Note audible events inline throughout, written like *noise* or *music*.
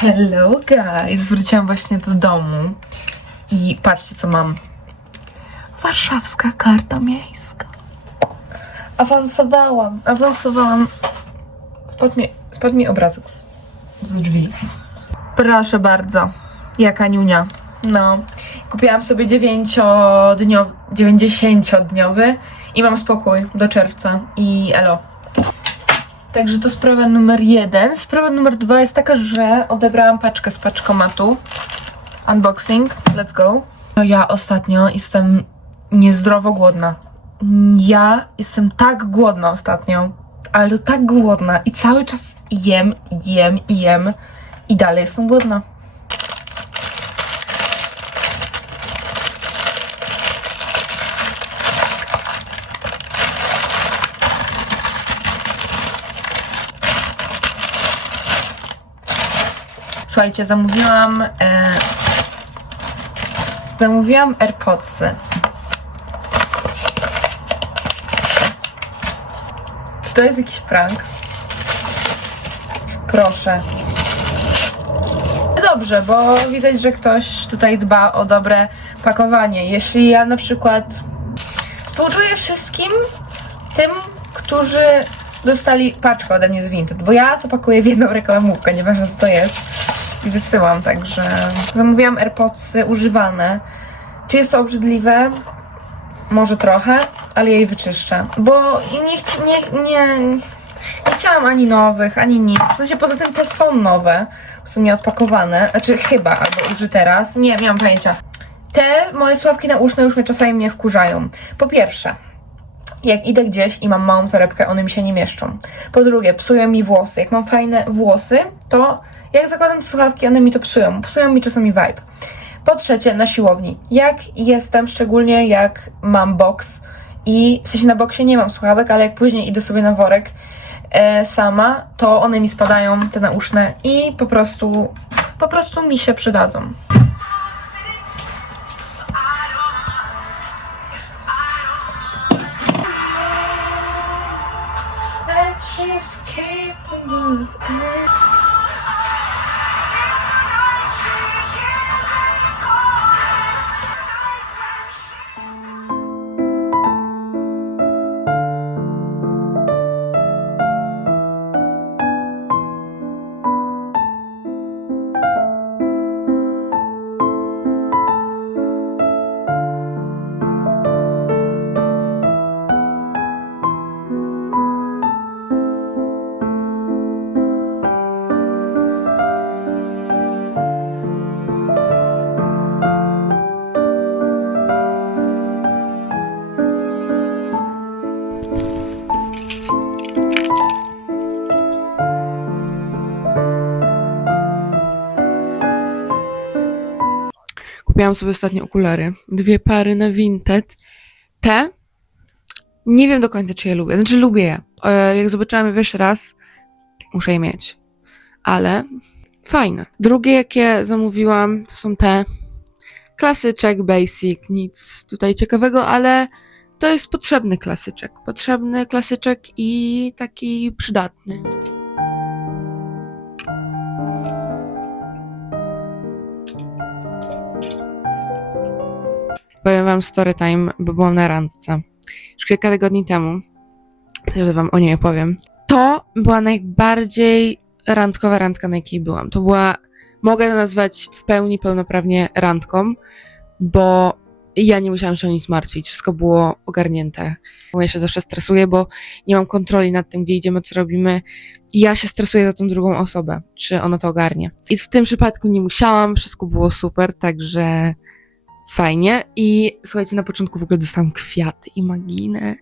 Hello guys! Wróciłam właśnie do domu i patrzcie co mam. Warszawska karta miejska. Awansowałam, awansowałam. Spadł mi, spadł mi obrazek z, z drzwi. Proszę bardzo, jaka niunia. No, kupiłam sobie 9-dniowy, 90-dniowy i mam spokój do czerwca i elo. Także to sprawa numer jeden. Sprawa numer dwa jest taka, że odebrałam paczkę z paczkomatu. Unboxing, let's go. To ja ostatnio jestem niezdrowo głodna. Ja jestem tak głodna ostatnio, ale to tak głodna i cały czas jem, jem, jem i dalej jestem głodna. Słuchajcie, zamówiłam. E, zamówiłam AirPodsy. Czy to jest jakiś prank? Proszę. Dobrze, bo widać, że ktoś tutaj dba o dobre pakowanie. Jeśli ja na przykład współczuję wszystkim tym, którzy dostali paczkę ode mnie z Vinted, bo ja to pakuję w jedną reklamówkę, nieważne co to jest i wysyłam, także zamówiłam AirPodsy używane. Czy jest to obrzydliwe? Może trochę, ale jej wyczyszczę, bo nie, nie, nie, nie chciałam ani nowych, ani nic. W sensie poza tym te są nowe, są nieodpakowane, znaczy chyba, albo użyte raz, nie, nie mam pojęcia. Te moje sławki nauszne już mnie czasami mnie wkurzają. Po pierwsze, jak idę gdzieś i mam małą torebkę, one mi się nie mieszczą. Po drugie, psują mi włosy. Jak mam fajne włosy, to jak zakładam słuchawki, one mi to psują. Psują mi czasami vibe. Po trzecie, na siłowni. Jak jestem, szczególnie jak mam boks i w sensie na boksie nie mam słuchawek, ale jak później idę sobie na worek e, sama, to one mi spadają, te nauszne i po prostu, po prostu mi się przydadzą. can't move. Kupiłam sobie ostatnio okulary. Dwie pary na Vinted. Te nie wiem do końca, czy je lubię. Znaczy, lubię je. E, Jak zobaczyłam je pierwszy raz, muszę je mieć. Ale fajne. Drugie, jakie zamówiłam, to są te klasyczek, basic, nic tutaj ciekawego, ale to jest potrzebny klasyczek. Potrzebny klasyczek i taki przydatny. Wam story time, bo byłam na randce. Już kilka tygodni temu. Też wam o niej opowiem. To była najbardziej randkowa randka, na jakiej byłam. To była, mogę nazwać w pełni pełnoprawnie randką, bo ja nie musiałam się o nic martwić. Wszystko było ogarnięte. Ja się zawsze stresuję, bo nie mam kontroli nad tym, gdzie idziemy, co robimy. Ja się stresuję za tą drugą osobę, czy ona to ogarnie. I w tym przypadku nie musiałam, wszystko było super, także fajnie. I słuchajcie, na początku w ogóle dostałam kwiaty i maginę.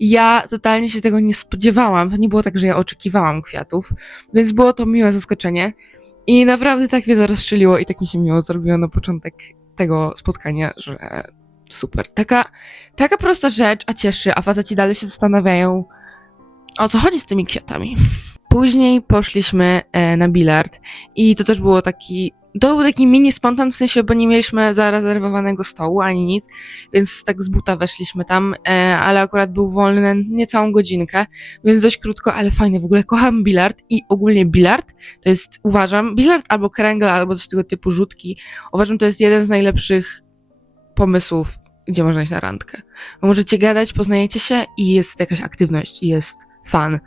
Ja totalnie się tego nie spodziewałam. To nie było tak, że ja oczekiwałam kwiatów, więc było to miłe zaskoczenie. I naprawdę tak mnie rozstrzeliło i tak mi się miło zrobiło na początek tego spotkania, że super. Taka, taka prosta rzecz, a cieszy, a faceci dalej się zastanawiają, o co chodzi z tymi kwiatami. Później poszliśmy e, na bilard i to też było taki to był taki mini spontan, w sensie, bo nie mieliśmy zarezerwowanego stołu ani nic, więc tak z buta weszliśmy tam, e, ale akurat był wolny niecałą godzinkę, więc dość krótko, ale fajnie. W ogóle kocham bilard i ogólnie bilard to jest, uważam, bilard albo kręgel, albo coś tego typu rzutki. Uważam, to jest jeden z najlepszych pomysłów, gdzie można iść na randkę. Bo możecie gadać, poznajecie się i jest jakaś aktywność, jest fan.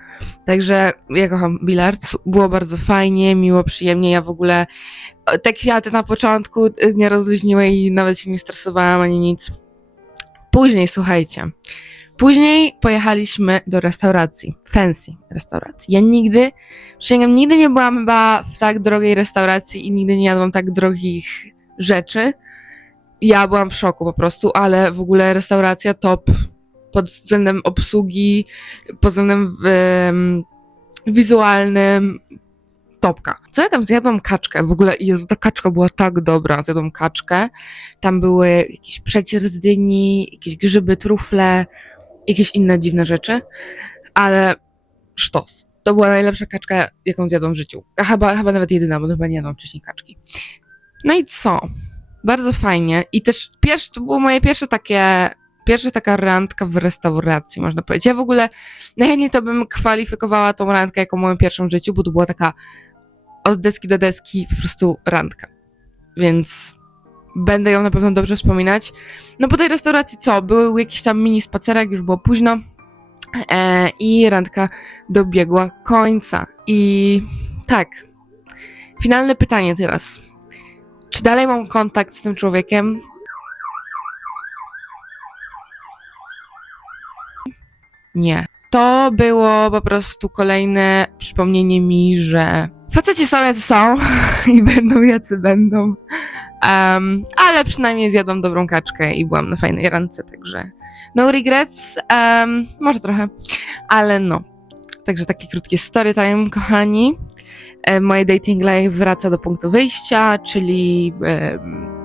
Także ja kocham bilard. Było bardzo fajnie, miło, przyjemnie. Ja w ogóle e, te kwiaty na początku e, mnie rozluźniły i nawet się nie stresowałam ani nic. Później, słuchajcie, później pojechaliśmy do restauracji, fancy restauracji. Ja nigdy, przysięgam, nigdy nie byłam chyba w tak drogiej restauracji i nigdy nie jadłam tak drogich rzeczy. Ja byłam w szoku po prostu, ale w ogóle restauracja top pod względem obsługi, pod względem em, wizualnym, topka. Co ja tam zjadłam kaczkę? W ogóle, Jezu, ta kaczka była tak dobra. Zjadłam kaczkę. Tam były jakieś przecier z dyni, jakieś grzyby, trufle, jakieś inne dziwne rzeczy, ale sztos. To była najlepsza kaczka, jaką zjadłam w życiu. A chyba, chyba nawet jedyna, bo chyba nie jadłam wcześniej kaczki. No i co? Bardzo fajnie. I też pierwsze, to było moje pierwsze takie, pierwsza taka randka w restauracji, można powiedzieć. Ja w ogóle najchętniej to bym kwalifikowała tą randkę jako moją pierwszą w życiu, bo to była taka od deski do deski po prostu randka. Więc będę ją na pewno dobrze wspominać. No po tej restauracji co? Był jakiś tam mini spacerek, już było późno e, i randka dobiegła końca. I tak, finalne pytanie teraz. Czy dalej mam kontakt z tym człowiekiem? Nie. To było po prostu kolejne przypomnienie mi, że faceci są jacy są *laughs* i będą jacy będą. Um, ale przynajmniej zjadłam dobrą kaczkę i byłam na fajnej randce, także no regrets, um, może trochę, ale no. Także takie krótkie story time, kochani. E, Moje dating life wraca do punktu wyjścia, czyli em,